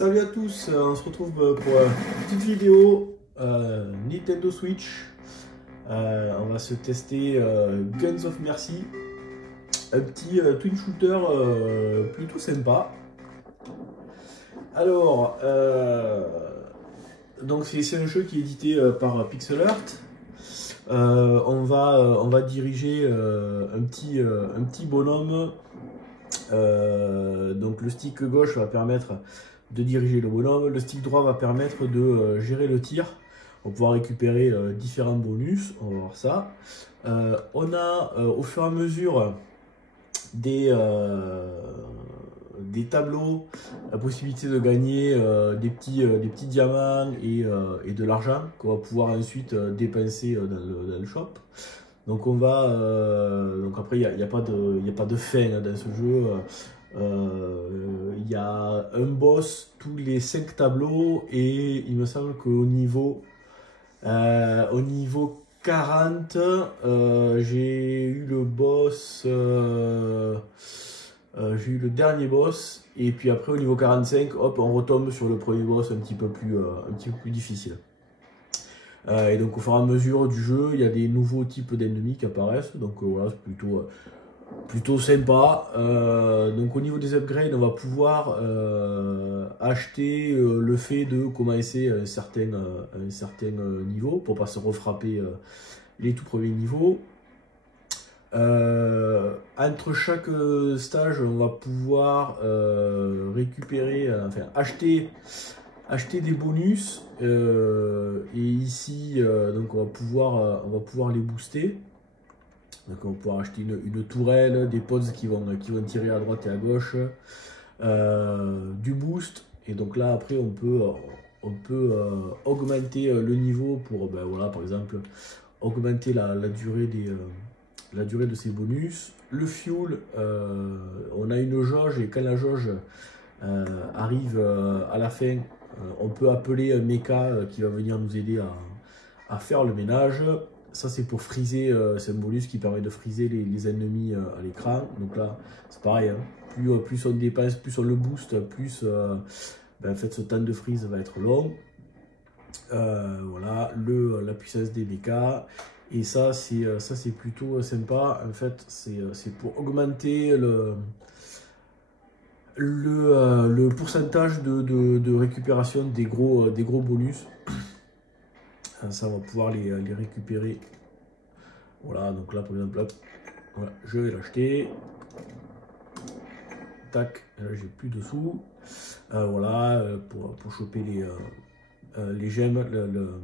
Salut à tous, on se retrouve pour une petite vidéo Nintendo Switch. On va se tester Guns of Mercy, un petit twin shooter plutôt sympa. Alors, donc c'est un jeu qui est édité par Pixel Art. On va diriger un petit bonhomme. Donc le stick gauche va permettre de diriger le bonhomme, le stick droit va permettre de gérer le tir. On va pouvoir récupérer différents bonus, on va voir ça. On a au fur et à mesure des tableaux, la possibilité de gagner des petits diamants et de l'argent qu'on va pouvoir ensuite dépenser dans le shop. Donc on va, donc après il n'y a pas de fin dans ce jeu. Il y a un boss tous les 5 tableaux et il me semble qu'au niveau 40, j'ai eu le boss, j'ai eu le dernier boss, et puis après au niveau 45, hop, on retombe sur le premier boss un petit peu plus difficile. Et donc au fur et à mesure du jeu, il y a des nouveaux types d'ennemis qui apparaissent, donc voilà, c'est plutôt sympa. Donc au niveau des upgrades, on va pouvoir acheter le fait de commencer un certain niveau pour pas se refrapper les tout premiers niveaux. Entre chaque stage, on va pouvoir récupérer, enfin acheter des bonus, et ici donc on va pouvoir les booster. Donc on va pouvoir acheter une tourelle, des pods qui vont tirer à droite et à gauche, du boost, et donc là après on peut augmenter le niveau pour, ben voilà, par exemple augmenter la durée de ces bonus. Le fuel, on a une jauge, et quand la jauge arrive à la fin, on peut appeler un mecha qui va venir nous aider à faire le ménage. Ça c'est pour freezer, c'est un bonus qui permet de freezer les ennemis à l'écran. Donc là c'est pareil, hein. Plus on dépense, plus on le booste, plus en fait ce temps de freeze va être long. Voilà la puissance des mechas. Et ça c'est plutôt sympa. En fait c'est pour augmenter le pourcentage de récupération des gros bonus. Ça, on va pouvoir les récupérer. Voilà, donc là par exemple, hop, voilà, je vais l'acheter. Tac, là j'ai plus de sous. Voilà, pour choper les gemmes, le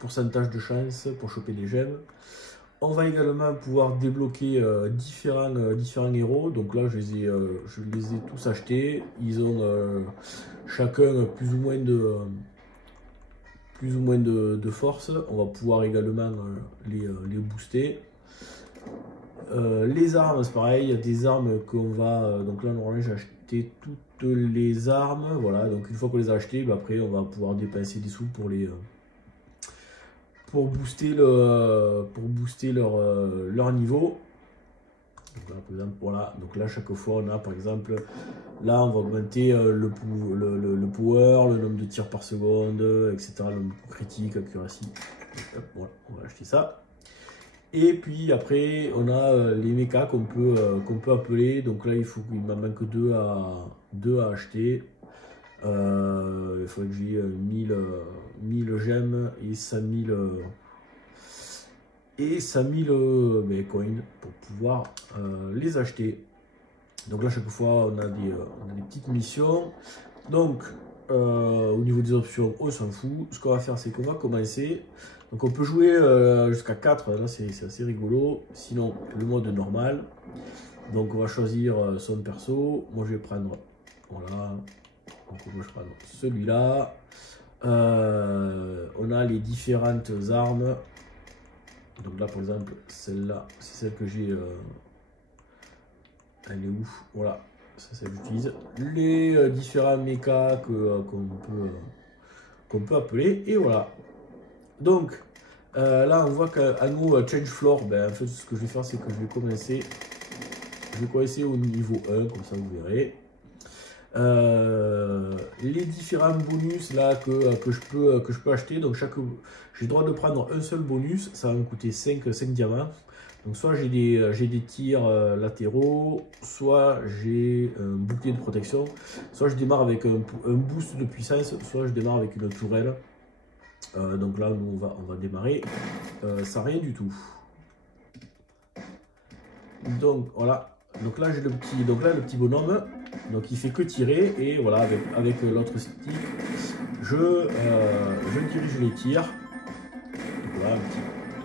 pourcentage de chance pour choper les gemmes. On va également pouvoir débloquer différents héros. Donc là, je les ai tous achetés. Ils ont chacun plus ou moins de force. On va pouvoir également les booster. Les armes, c'est pareil. Il y a des armes qu'on va... donc là, normalement, j'ai acheté toutes les armes. Voilà, donc une fois qu'on les a achetées, bah, après, on va pouvoir dépenser des sous pour booster leur niveau. Donc là, par exemple, voilà, donc là chaque fois on a, par exemple, là on va augmenter le power, le nombre de tirs par seconde, etc., le nombre critique, accuracy. Voilà, on va acheter ça. Et puis après on a les mechas qu'on peut appeler. Donc là il m'en manque deux à acheter. Il faudrait que j'ai 1000 gemmes et 5000 coins pour pouvoir les acheter. Donc là chaque fois on a des petites missions. Donc au niveau des options, on s'en fout. Ce qu'on va faire, c'est qu'on va commencer. Donc on peut jouer jusqu'à 4, là c'est assez rigolo. Sinon le mode normal. Donc on va choisir son perso. Moi je vais prendre, voilà, donc moi je prends celui-là. On a les différentes armes. Donc là par exemple celle-là, c'est celle que j'ai. Elle est où? Voilà, c'est celle que j'utilise. Les différents mechas qu'on peut appeler, et voilà. Donc là on voit qu'à nous change floor, ben, en fait ce que je vais faire, c'est que je vais commencer au niveau 1, comme ça vous verrez. les différents bonus là que je peux acheter. Donc j'ai le droit de prendre un seul bonus, ça va me coûter 5 diamants. Donc soit j'ai des tirs latéraux, soit j'ai un bouclier de protection, soit je démarre avec un boost de puissance, soit je démarre avec une tourelle. Donc là nous, on va démarrer sans rien du tout. Donc voilà, donc là j'ai le petit bonhomme, donc il fait que tirer, et voilà, avec l'autre stick je dirige les tirs. Donc voilà,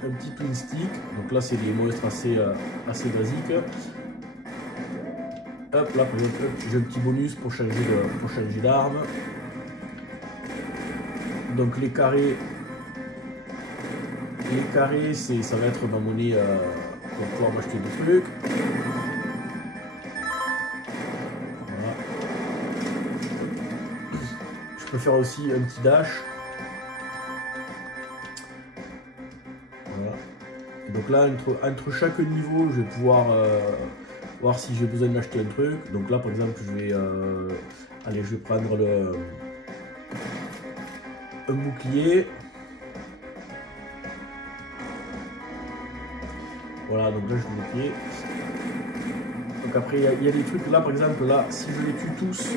un petit twin stick. Donc là c'est des monstres assez basiques. Hop là, par exemple, j'ai un petit bonus pour changer d'arme. Donc les carrés ça va être ma monnaie pour pouvoir m'acheter des trucs. Voilà. Je peux faire aussi un petit dash. Voilà. Et donc là, entre chaque niveau, je vais pouvoir voir si j'ai besoin d'acheter un truc. Donc là, par exemple, je vais prendre un bouclier. Voilà, donc là je le bouclier. Donc après il y a des trucs là, par exemple là, si je les tue tous,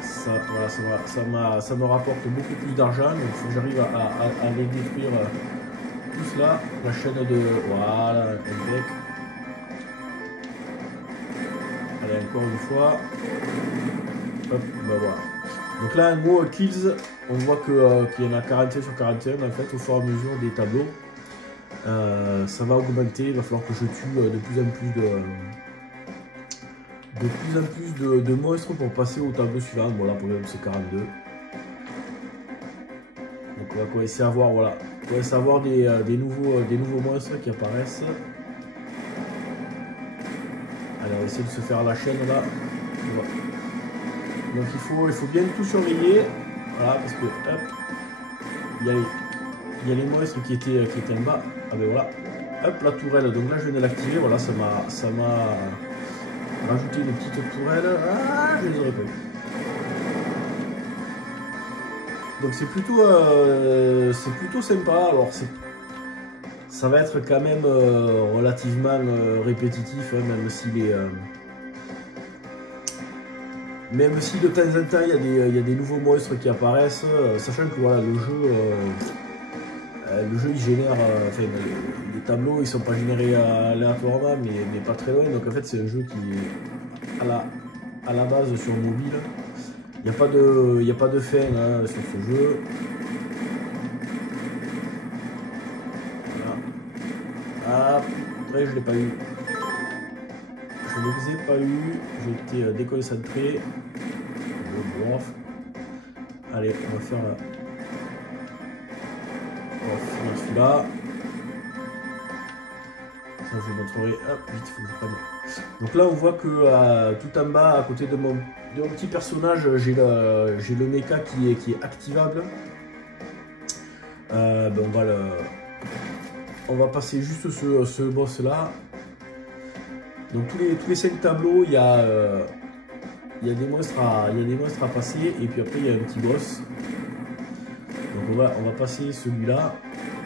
ça me rapporte beaucoup plus d'argent. Donc il faut que j'arrive à les détruire tous là. La chaîne de... Voilà, un deck. Allez, encore une fois. Hop, bah voilà. Donc là, en gros, kills, on voit qu'il y en a 41 sur 41 en fait, au fur et à mesure des tableaux. Ça va augmenter, il va falloir que je tue de plus en plus de monstres pour passer au tableau suivant. Voilà, pour exemple c'est 42. Donc on va commencer à voir, voilà, on va commencer à avoir des nouveaux monstres qui apparaissent. Allez, on va essayer de se faire la chaîne là. Voilà. Donc il faut bien tout surveiller, voilà, parce que hop, il y a les monstres qui étaient en bas. Ah ben voilà, hop, la tourelle, donc là je viens de l'activer, voilà, ça m'a rajouté une petite tourelle. Ah, je les aurais pas eu. Donc c'est plutôt sympa. Alors ça va être quand même relativement répétitif, hein, même si de temps en temps il y a des nouveaux monstres qui apparaissent, sachant que voilà, le jeu il génère, enfin les tableaux ils sont pas générés aléatoirement mais pas très loin, donc en fait c'est un jeu qui est à la base sur mobile. Il n'y a pas de fin hein, sur ce jeu. Voilà. Ah, après je l'ai pas eu. Je ne les ai pas eu, j'ai été déconcentré. Allez, on va finir celui-là. Ça, je vous montrerai. Hop, vite, il faut que je prenne. Donc là, on voit que tout en bas, à côté de mon petit personnage, j'ai le mecha qui est activable. Ben on va passer juste ce boss-là. Donc tous les 5 tableaux, il y a des monstres à passer, et puis après il y a un petit boss. Donc on va passer celui-là,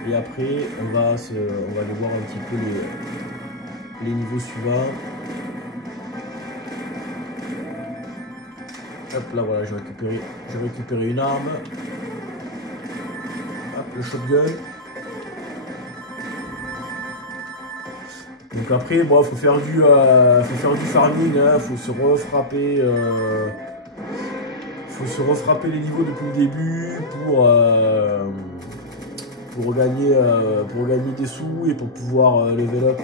et après on va aller voir un petit peu les niveaux suivants. Hop là, voilà, j'ai récupéré une arme. Hop, le shotgun. Donc après, bon, faut faire du farming, hein, faut se refrapper les niveaux depuis le début pour gagner des sous et pour pouvoir level up.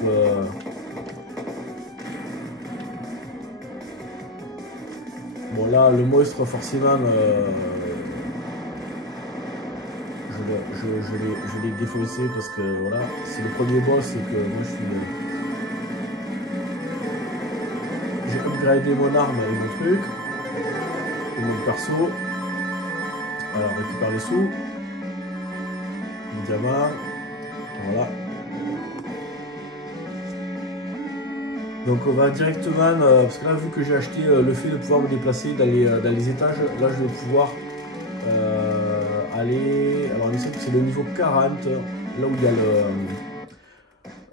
Bon là, le monstre forcément, je l'ai défaussé parce que voilà, c'est le premier boss et que moi j'ai upgradé mon arme et mon truc, et mon perso. Alors on récupère les sous, les diamants, voilà. donc on va directement, parce que là vu que j'ai acheté le fait de pouvoir me déplacer dans les étages, là je vais pouvoir aller, alors il me semble que c'est le niveau 40, là où il y a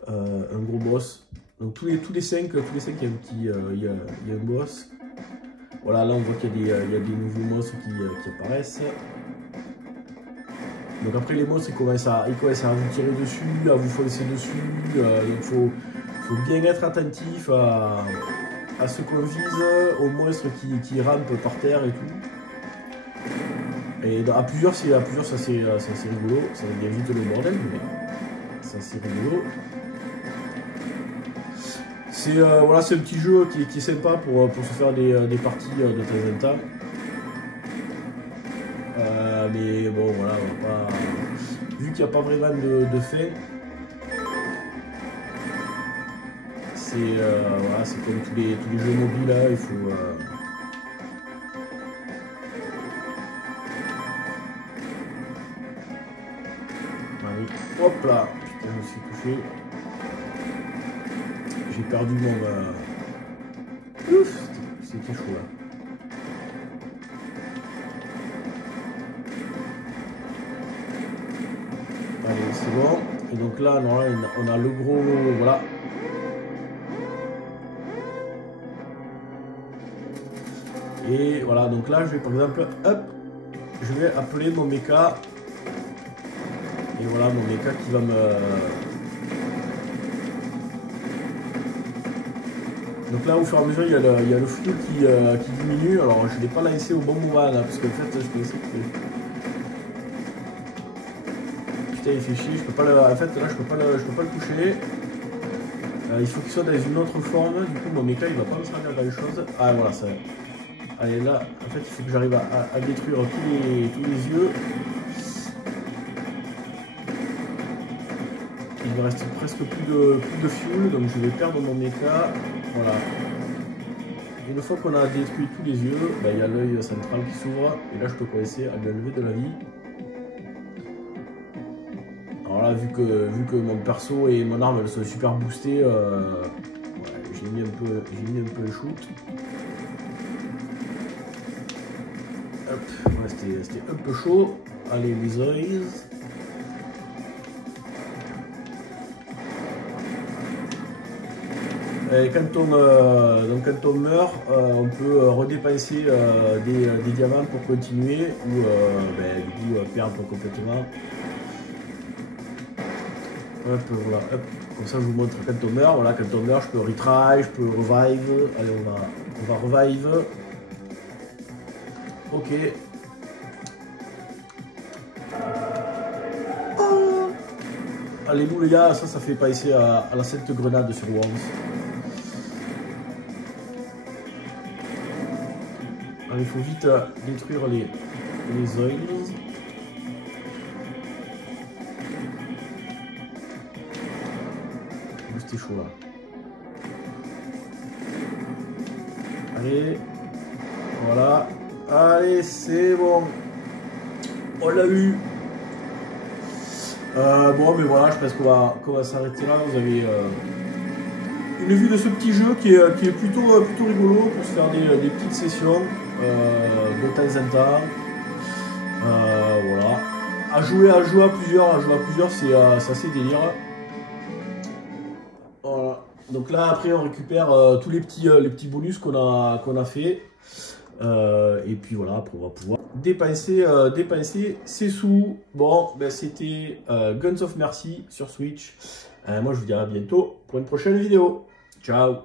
un gros boss. Donc tous les 5 il y a un boss. Voilà, là on voit qu'il y a des nouveaux monstres qui apparaissent. Donc après les monstres ils commencent à vous tirer dessus, à vous foncer dessus. Il faut bien être attentif à ce qu'on vise, aux monstres qui rampent par terre et tout. Et à plusieurs ça c'est rigolo, ça devient vite le bordel, mais ça c'est rigolo. C'est voilà, c'est un petit jeu qui est sympa pour se faire des parties de temps en temps. Mais bon voilà, on va pas... vu qu'il n'y a pas vraiment de fin, c'est voilà, c'est comme tous les jeux mobiles là, il faut allez, hop là, putain je me suis couché. J'ai perdu mon... Ouf, c'était chaud là. Allez, c'est bon. Et donc là, on a le gros... Voilà. Et voilà, donc là, je vais par exemple... Hop, je vais appeler mon mecha. Et voilà, mon mecha qui va me... Donc là, au fur et à mesure, il y a le flou qui diminue. Alors, je ne l'ai pas lancé au bon moment là, parce qu'en fait, je pensais que... Putain, il fait chier. Je peux pas le... En fait, là, je peux pas le toucher. Il faut qu'il soit dans une autre forme. Du coup, mon mecha, il va pas me servir à grand chose. Ah, voilà, ça. Allez, là, en fait, il faut que j'arrive à détruire tous les yeux. Il me reste presque plus de fuel, donc je vais perdre mon mecha. Voilà. Une fois qu'on a détruit tous les yeux, ben, il y a l'œil central qui s'ouvre. Et là, je peux commencer à lui enlever de la vie. Alors là, vu que mon perso et mon arme elles sont super boostées, ouais, j'ai mis un peu le shoot. Hop, ouais, c'était un peu chaud. Allez, les eyes. Et quand on meurt, on peut redépenser des diamants pour continuer ou ben, du coup perdre complètement. Hop, voilà, hop. Comme ça je vous montre quand on meurt. Voilà, quand on meurt, je peux retry, je peux revive. Allez, on va revive. Ok. Oh. Alléluia, ça fait passer à la sainte grenade sur Worms. Il faut vite détruire les oils. C'était chaud là. Allez. Voilà. Allez, c'est bon. On l'a eu. Bon, mais voilà, je pense qu'on va s'arrêter là. Vous avez une vue de ce petit jeu qui est plutôt rigolo pour se faire des petites sessions. De temps en temps, voilà. À jouer à plusieurs, c'est assez délire. Voilà. Donc là après on récupère tous les petits bonus qu'on a fait. Et puis voilà, après on va pouvoir dépenser ses sous. Bon, ben c'était Guns of Mercy sur Switch. Moi je vous dis à bientôt pour une prochaine vidéo. Ciao.